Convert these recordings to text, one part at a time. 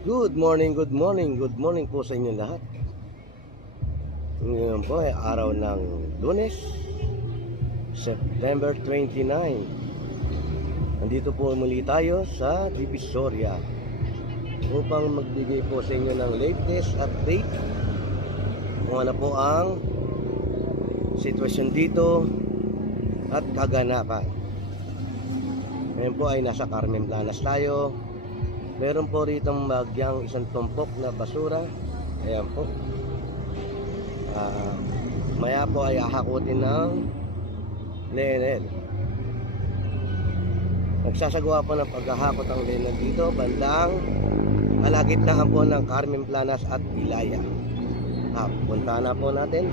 Good morning, good morning, good morning po sa inyo lahat. Ngayon po ay araw ng Lunes, September 29. Nandito po muli tayo sa Divisoria upang magbigay po sa inyo ng latest update kung ano po ang sitwasyon dito at kaganapan. Ngayon po ay nasa Carmen Planas tayo. Meron po rito bagyang isang tumpok na basura. Ayan po. Maya po ay hahakutin ng Lenel. Nagsasagawa po ng paghahakot ang Lenel dito bandang kalagitnaan po ng Carmen Planas at Ilaya. Punta na po natin.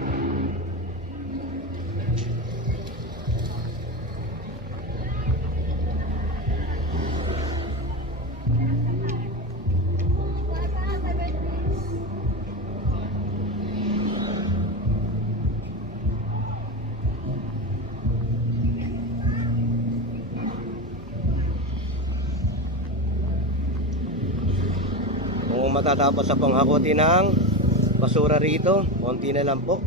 Kung matatapos sa panghakutin ng basura rito, konti na lang po.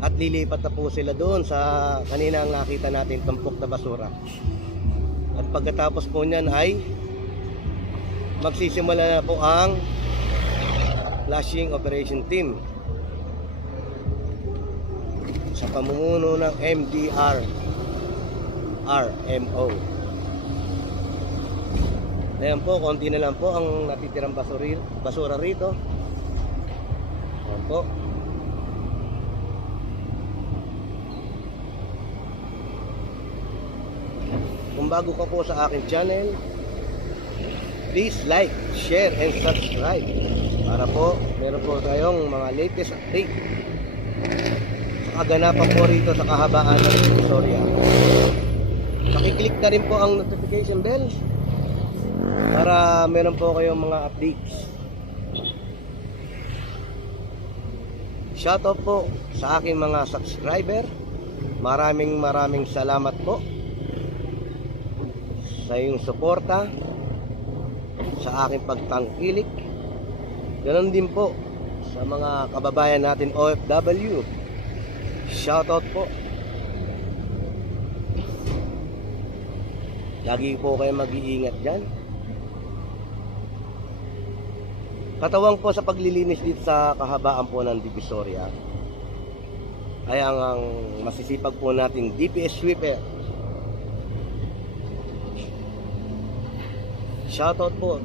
At lilipat na po sila doon sa kanina ang nakita natin tumpok na basura. At pagkatapos po niyan ay magsisimula na po ang flushing operation team sa pamumuno ng MDR RMO. Ayan po, konti na lang po ang natitirang basura rito. Ayan po. Kung bago ka po sa aking channel, please like, share, and subscribe para po meron po tayong mga latest update sa kaganapan po rito sa kahabaan ng Divisoria. Pakiclick na rin po ang notification bell para meron po kayong mga updates. Shoutout po sa aking mga subscriber. Maraming salamat po sa iyong suporta sa aking pagtangkilik. Ganon din po sa mga kababayan natin OFW. Shoutout po. Lagi po kayo mag-iingat dyan. Katawang po sa paglilinis dito sa kahabaan po ng Divisoria ay ang masisipag po nating DPS sweeper. Shoutout po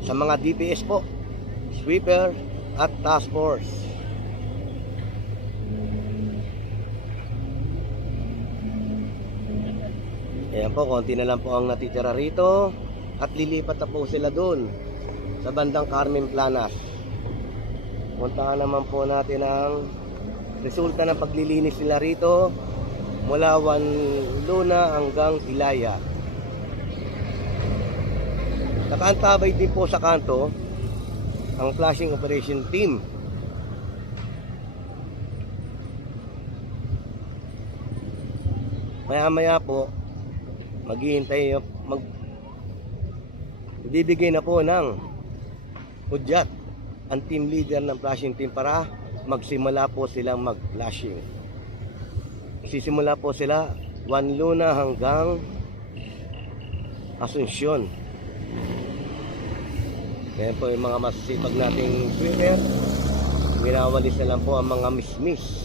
sa mga DPS po, sweeper at task force. Ayan po, konti na lang po ang natitira rito at lilipat na po sila doon sa bandang Carmen Planas. Puntahan naman po natin ang resulta ng paglilinis nila rito mula Luna hanggang Ilaya. Nakaantabay din po sa kanto ang flushing operation team. Maya po maghihintay, bibigay na po ng hudyat ang team leader ng flushing team para magsimula po silang mag-flushing. Sisimula po sila Luna hanggang Asuncion. Kaya po yung mga masisipag nating swimmer, winawalis na lang po ang mga mismis.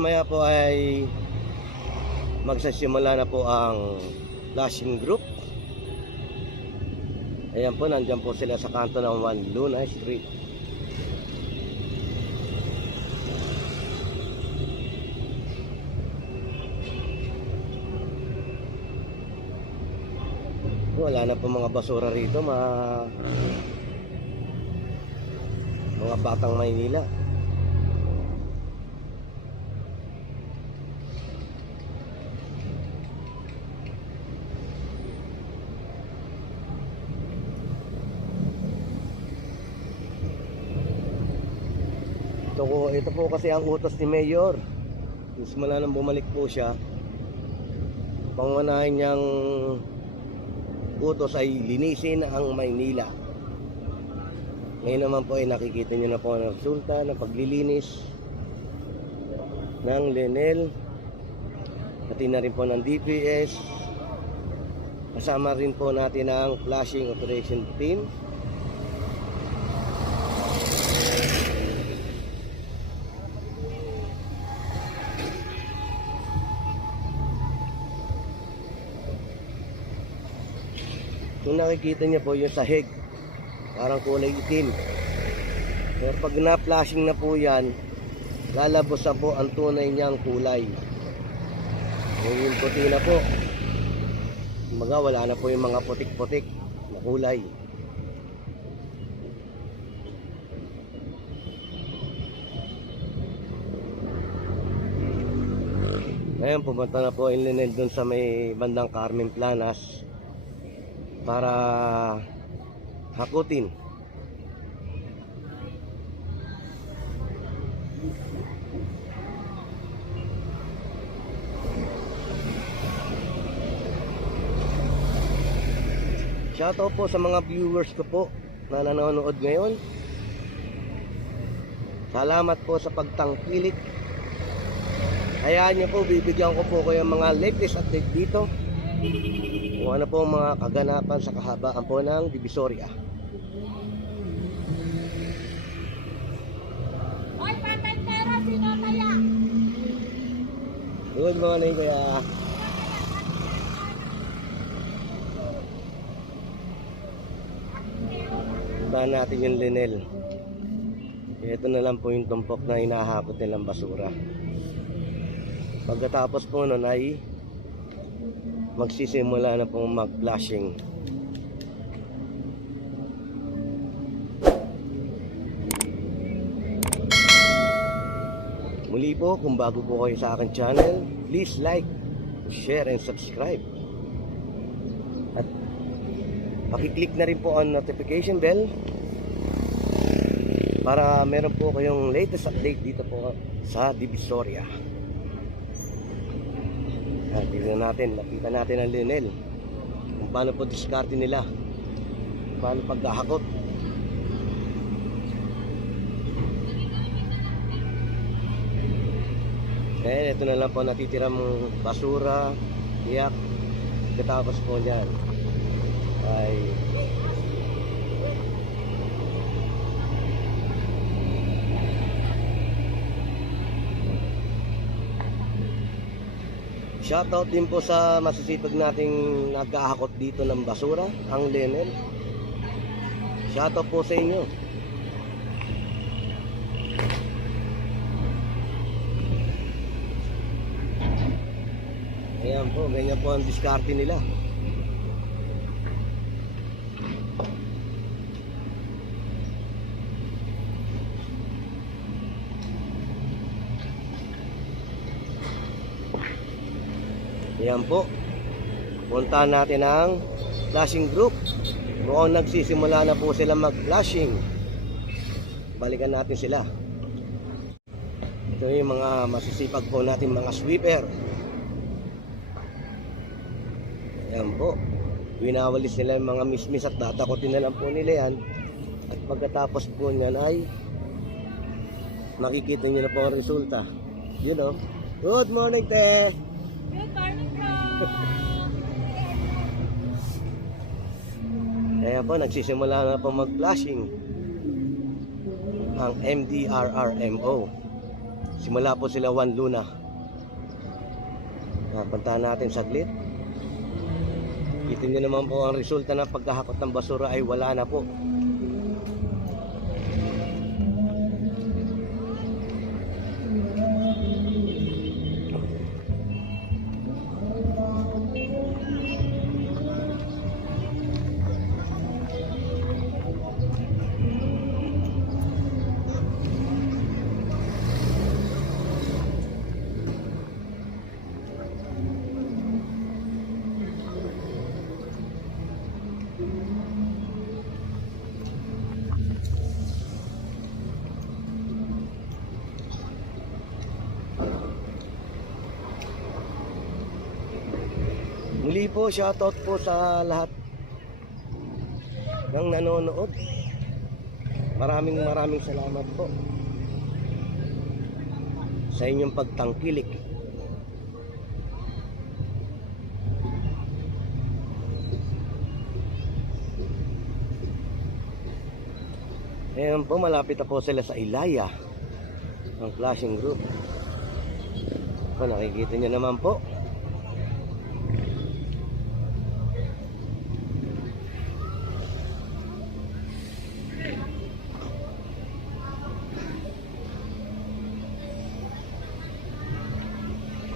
Maya po ay magsasimula na po ang flashing group. Ayan po, nandyan po sila sa kanto ng Luna Street. Wala na po mga basura rito, mga batang Maynila. Ito po kasi ang utos ni Mayor. Simula nang bumalik po siya, pangunahin niyang utos ay linisin ang Maynila. Ngayon naman po ay nakikita niyo na po ang resulta ng paglilinis ng Lenel, pati na rin po ng DPS. Kasama rin po natin ang flushing operation team. Kung nakikita niyo po yung sahig, parang kulay itim. Pero pag na-flashing na po yan, lalabos na po ang tunay niyang kulay. Yung puti na po. Kumbaga wala na po yung mga putik-putik na kulay. Ngayon pumunta na po yung Lenel dun sa may bandang Carmen Planas para hakutin. Shoutout po sa mga viewers ko po na nanonood ngayon. Salamat po sa pagtangkilik. Hayaan niyo po, bibigyan ko po kayo mga latest update dito. Kung ano po mga kaganapan sa kahabaan po ng Divisoria. Oy, patay pera, sino kaya? Good morning kaya. Bahan natin yung Lenel. Ito na lang po yung tumpok na hinahakot nilang basura. Pagkatapos po nun ay magsisimula na pong mag-flashing. Muli po, kung bago po kayo sa aking channel, please like, share, and subscribe. At pakiclick na rin po ang notification bell para meron po kayong latest update dito po sa Divisoria. Tignan natin, nakita natin ang Lenel, kung paano po diskarte nila, paano paghahakot. Ito na lang po natitirang basura, iyak. Katapos po dyan ay shoutout din po sa masisipag nating nagkahakot dito ng basura, ang Lenel. Shoutout po sa inyo. Ayan po, ganyan po ang diskarte nila. Ayan po, puntahan natin ang flashing group. Mukhang nagsisimula na po sila mag-flashing. Balikan natin sila. Ito yung mga masisipag po natin mga sweeper. Ayan po, winawalis nila yung mga mismis at datakotin na lang po nila yan. At pagkatapos po niyan ay makikita nyo na po ang resulta. You know, good morning te! Good morning, bro! Kaya po, nagsisimula na po mag-flashing ang MDRRMO. Simula po sila 1 Luna. Puntahan natin saglit. Kita nyo naman po ang resulta ng pagkahakot ng basura ay wala na po. Muli po, shoutout po sa lahat ng nanonood. Maraming salamat po sa inyong pagtangkilik. Ayan po, malapit na po sila sa Ilaya ng flashing group. So, nakikita nyo naman po.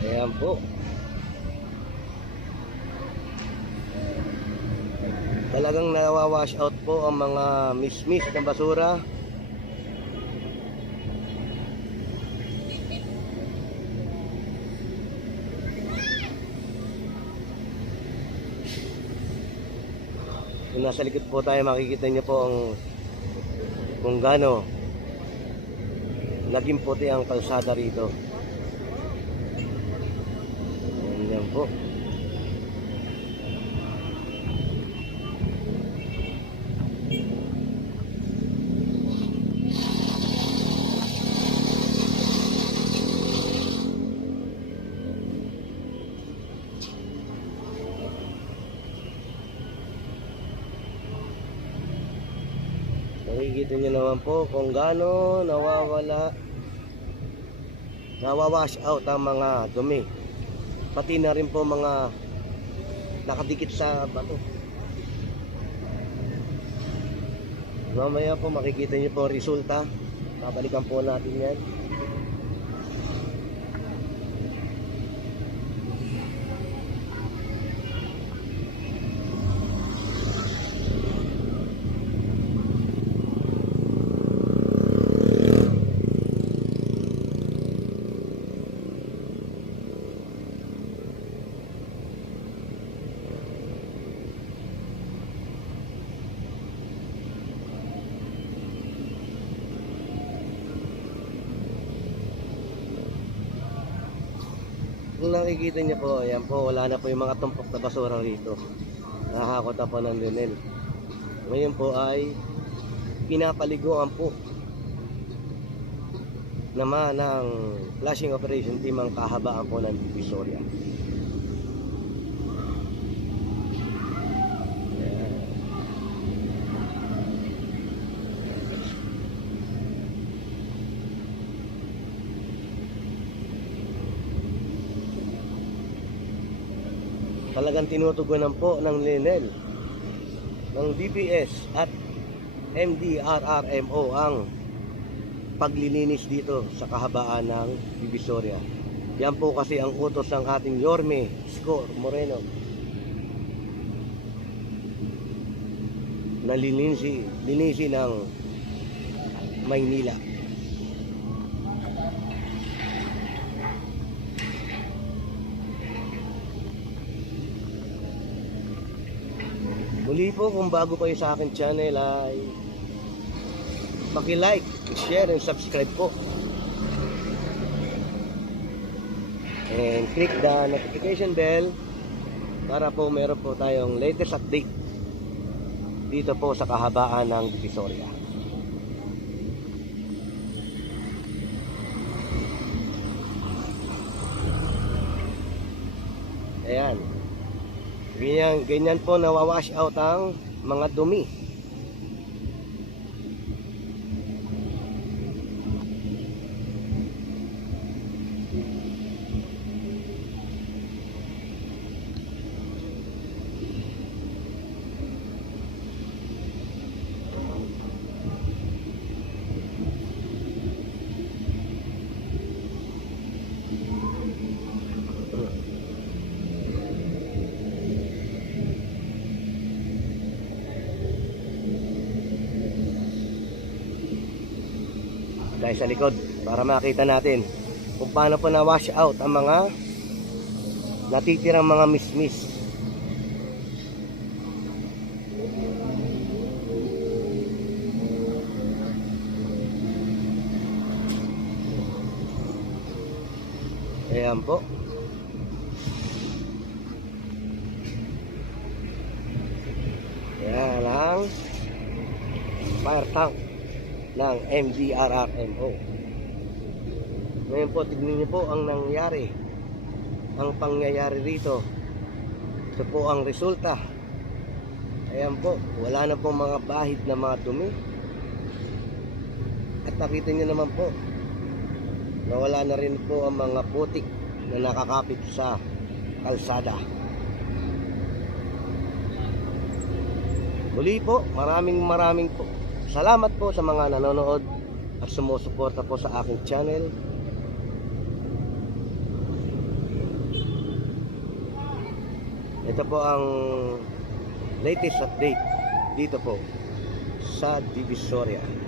Ayan po. Talagang nawawash out po ang mga mismis na basura. Kung nasa likod po tayo, makikita niyo po ang kung gaano naging puti ang kalsada rito. Ayan po. Nakikita nyo naman po kung gaano nawawash out ang mga dumi, pati na rin po mga nakadikit sa bato. Mamaya po makikita nyo po ang resulta. Babalikan po natin yan. Kung nakikita niyo po, ayan po, wala na po yung mga tumpok na basura rito. Nakakakot na po ng linel. Ngayon po ay pinapaliguan po naman ng flashing operation team ang kahabaan po ng Divisoria. Talagang tinutugunan po ng linel ng DPS at MDRRMO ang paglilinis dito sa kahabaan ng Divisoria. Yan po kasi ang utos ng ating Yorme Isko Moreno na linisi ng Maynila. Muli po, kung bago kayo sa akin channel ay paki-like, share, and subscribe po. And click the notification bell para po meron po tayong latest update dito po sa kahabaan ng Divisoria. Ayan. Ganyan po nawawash out ang mga dumi. Dahil sa likod para makita natin kung paano po na-wash out ang mga natitirang mga mismis. Ayan po. Ayan ang fire tank ng MDRRMO. Ngayon po, tignan niyo po ang nangyari. Ang pangyayari rito. Ito po ang resulta. Ayan po, wala na po mga bahid na mga dumi. At nakita niyo naman po, nawala na rin po ang mga putik na nakakapit sa kalsada. Muli po, maraming po salamat po sa mga nanonood at sumusuporta po sa aking channel. Ito po ang latest update dito po sa Divisoria.